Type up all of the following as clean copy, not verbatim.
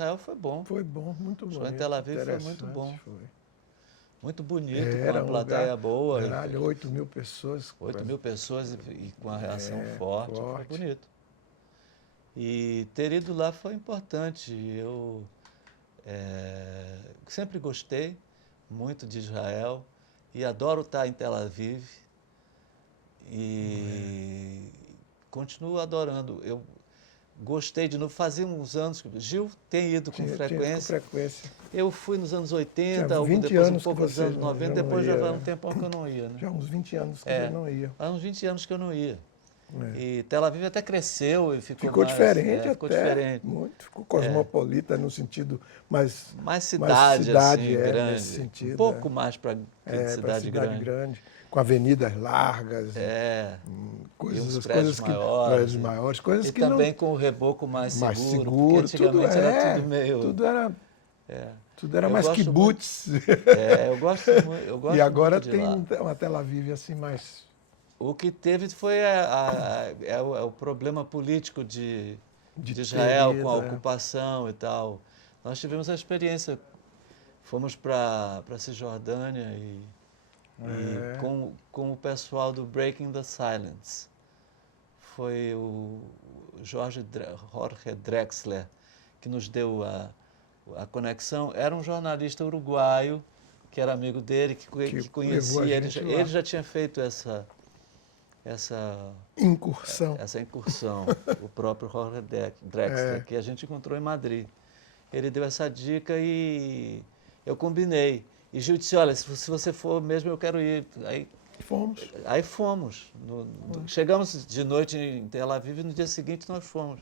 Israel foi bom. Foi bom, muito bom. O show em Tel Aviv foi muito bom. Foi. Muito bonito, Era com uma plateia boa. Caralho, 8.000 pessoas. 8.000 pessoas e com a reação forte. Foi bonito. E ter ido lá foi importante. Eu sempre gostei muito de Israel e adoro estar em Tel Aviv. E continuo adorando. Eu gostei de novo. Fazia uns anos. Gil tem ido com frequência. Eu fui nos anos 80, depois um pouco nos anos 90, depois já vai um tempão que eu não ia. Né? Já uns 20 anos que eu não ia. Há uns 20 anos que eu não ia. E Tel Aviv até cresceu e ficou mais, diferente. Ficou diferente. Muito. Ficou cosmopolita no sentido mais cidade assim, grande. Nesse sentido, um pouco mais para cidade grande. Com avenidas largas. Coisas maiores. Coisas e que também com o reboco mais seguro. Porque antigamente era tudo meio... Tudo era mais kibbutz. Eu gosto muito. E agora muito tem uma Tel Aviv assim mais... O que teve foi o problema político de Israel com a ocupação e tal. Nós tivemos a experiência, fomos para a Cisjordânia e com o pessoal do Breaking the Silence. Foi o Jorge Drexler que nos deu a conexão. Era um jornalista uruguaio que era amigo dele, que conhecia. Ele já tinha feito essa incursão, o próprio Jorge Drexler, que a gente encontrou em Madrid. Ele deu essa dica e eu combinei. E Gil disse, olha, se você for mesmo, eu quero ir. Aí fomos. Chegamos de noite em Tel Aviv e no dia seguinte nós fomos.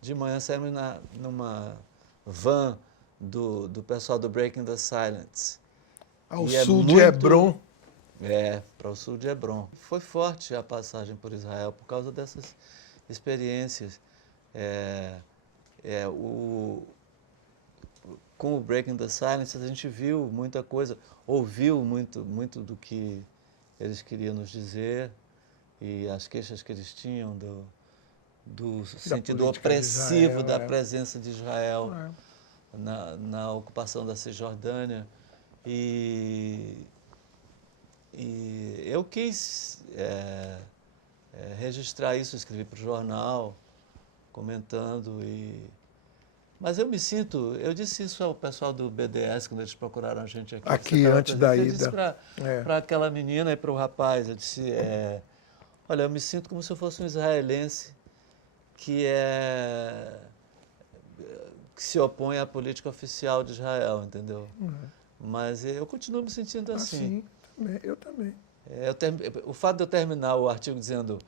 De manhã saímos numa van do pessoal do Breaking the Silence. Ao sul de Hebron. Para o sul de Hebron. Foi forte a passagem por Israel por causa dessas experiências. Com o Breaking the Silence, a gente viu muita coisa, ouviu muito do que eles queriam nos dizer e as queixas que eles tinham do sentido opressivo da presença de Israel na ocupação da Cisjordânia. E eu quis registrar isso, escrevi para o jornal, comentando. Mas eu disse isso ao pessoal do BDS, quando eles procuraram a gente aqui. Aqui, antes da ida. Eu disse para aquela menina e para o rapaz, eu disse, olha, eu me sinto como se eu fosse um israelense que se opõe à política oficial de Israel, entendeu? Mas eu continuo me sentindo assim. Eu também. O fato de eu terminar o artigo dizendo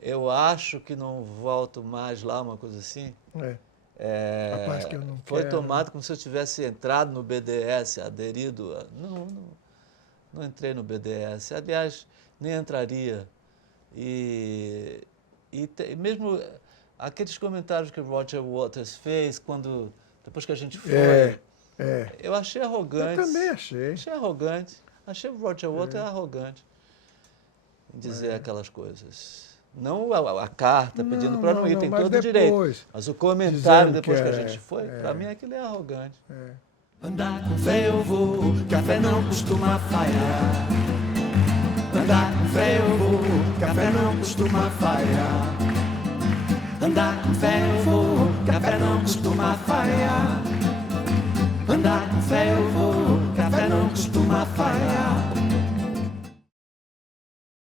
eu acho que não volto mais lá, uma coisa assim, Rapaz, que eu não foi quero. tomado como se eu tivesse entrado no BDS, aderido. Não entrei no BDS. Aliás, nem entraria. E mesmo aqueles comentários que o Roger Waters fez depois que a gente foi, eu achei arrogante. Eu também achei. Achei arrogante. Achei o Roger Waters arrogante em dizer aquelas coisas. Não a carta pedindo para não ir, tem todo o direito. Mas o comentário depois que a gente foi, para mim aquilo é arrogante. Andar com fé eu vou, que a fé não costuma falhar. Andar com fé eu vou, que a fé não costuma falhar. Andar com fé eu vou, que a fé não costuma falhar. Andar com fé eu vou, que a fé não costuma falhar.